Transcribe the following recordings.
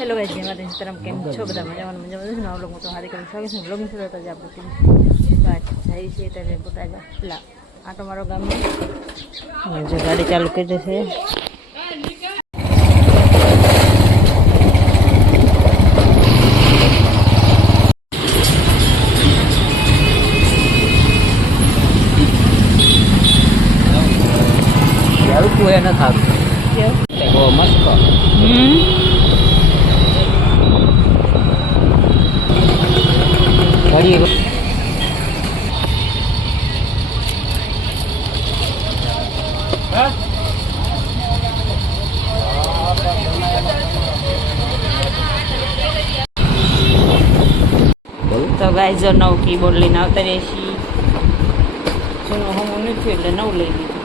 Hello guys, જય માતાજી. સીતારામ. કેમ છો બધા? મજામાં મજામાં. આ વ્લોગમાં તો હાર્દિક સ્વાગત છે. વ્લોગની શરૂઆત આજે આપણે જાય છે ત્યારે પોતા પેલા આટો મારો ગામમાં જો ગાડી ચાલુ કરી દેશે. એના થાતું બહુ મસ્ત ગાડી તો ગાઈસ જો નવ કીબોર્ડ લઈને આવતા રહે છીએ. જૂનું હમું નથી એટલે નવું લઈ લીધું.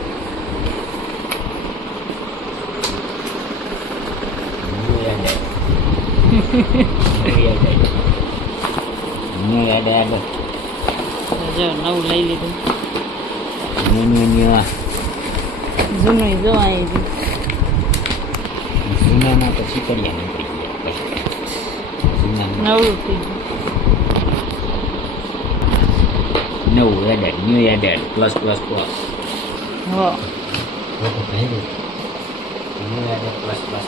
જો નવું લઈ લીધું. જૂનું જો આવી જૂનામાં પછી કર્યા નવરું થઈ ગયું. નવું added new added plus plus plus હો ન્યૂ એડેડ પ્લસ પ્લસ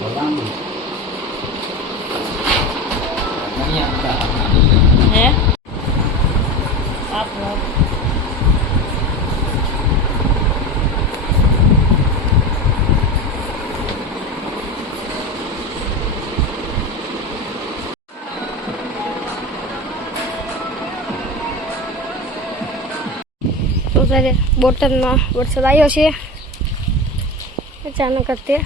બોલાવું હે આપો તો ત્યારે બોટલમાં વરસાદ આવ્યો છે અચાનક જ તે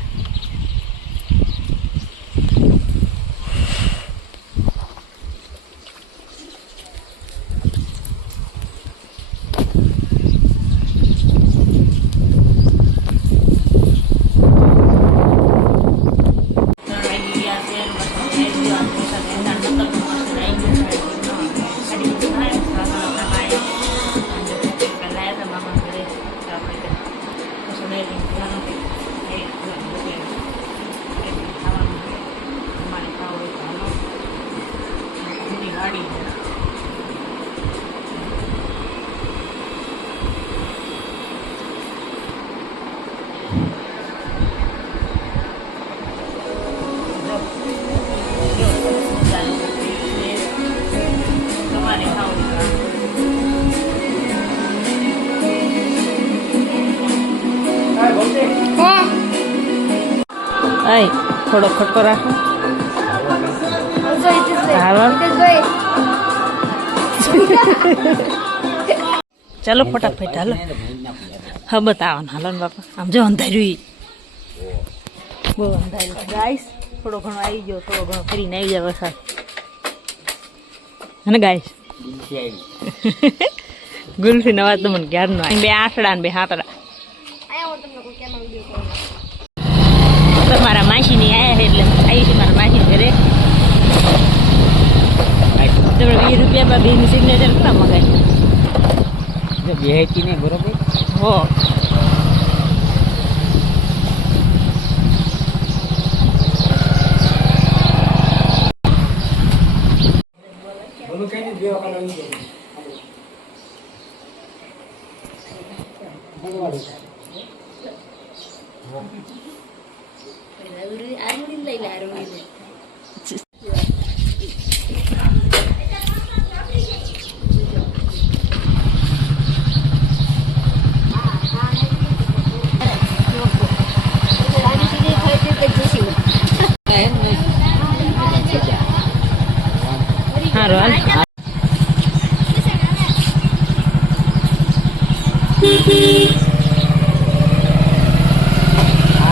થોડો ખટકો રાખો. ચાલો ફટાફટ હાલો. હા બતાવવાનું હાલો ને બાપા. આમ જો અંધાર્યું બહુ અંધાર્યું ગાઈસ. થોડો ઘણો આવી ગયો, થોડો ઘણો ફરીને આવી જાય વરસાદ હે ગાઈસ. ગુલ્ફી નવાજ તો મને ક્યારનો બે આંસડા ને બે હાથડા મારા માસીની આયા છે એટલે આવી છે મારા માસી ઘરે. તમે 20 રૂપિયા બેની સિગ્નેચર કેટલા મગાવી બેહેતી ને બરોબર હો.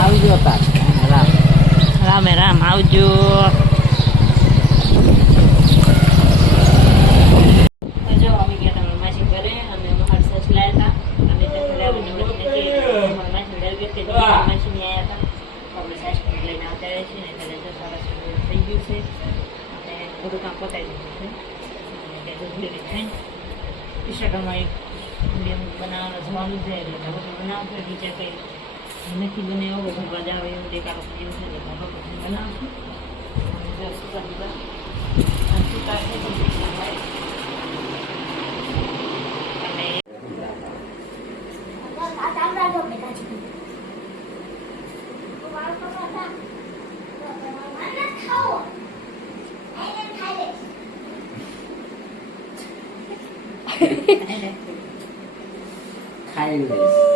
આવજો રામ રામે રામ આવજો. જો આવી ગયા તમારા માસી ઘરે અને મહાર સસ લાયા હતા અને માસીની આવ્યા હતા આપણે સાસ લઈને આવતા રહે છે ને એટલે જો સરસ થઈ ગયું છે. આપણે બધું કામ પતાવી દીધું છે. ટી શર્ટોમાં બનાવવાનું જવાનું છે એટલે બધું બનાવશે. બીજા કંઈ નથી બને એવો ભરવા જાવ એવું દેખાડો એવું છે બનાવશું. જો સુકા સુકા અને સુકા છે તો મીઠું હોય. અને ખાઈ લઈશ